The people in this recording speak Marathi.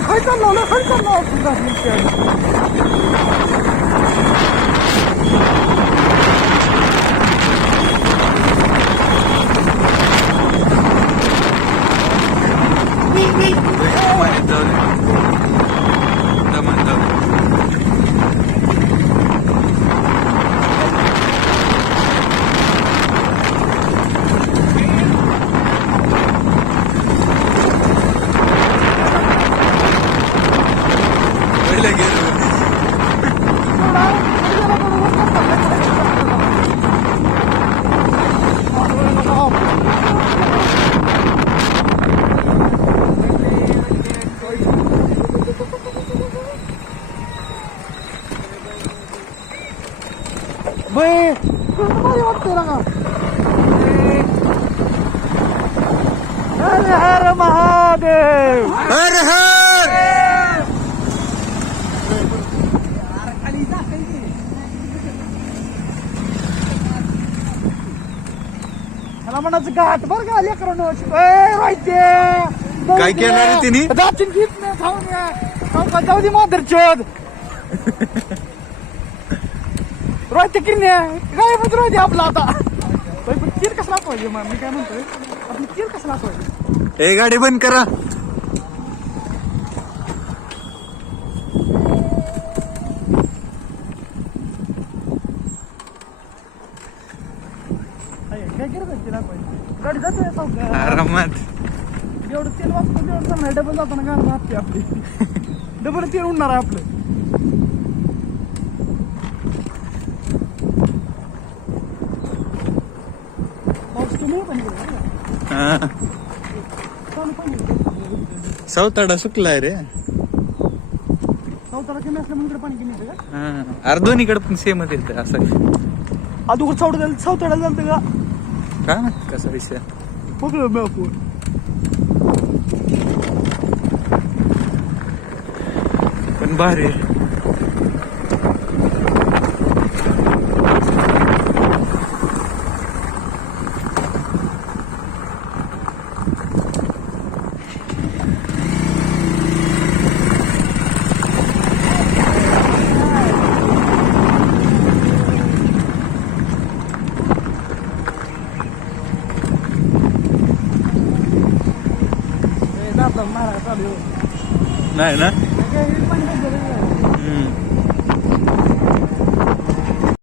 खाय चाललो हर हर महादेव हर हर मला म्हणायचं घाट बरं का लेकरांनो काय केलं रे तिने? जातीन गीत नाही खाऊन या जाऊ दे माधर चोद रोहित किन्या काय पण रोहित आपला आता पण तीर कसला पाहिजे मग मी काय म्हणतोय आपली तीर कसला पाहिजे हे गाडी बंद करा काय केलं तिला पाहिजे गाडी जाते आरामात जेवढं तेल वाचतं तेवढं चांगलं डबल जाताना गाणं वाचते आपली डबल तेल उडणार आहे आपलं पाऊस कमी आहे पण सौताडा सुकलाय रे चौथाला कमी असल्यामुळे इकडे पाणी कमी येतं का अर्धोनीकडे पण सेमच येत असं अगोदर चौथाला चालतं का का ना कसा विषय बघलं मी आपण पण भारी मारा चालू नाही ना पाणी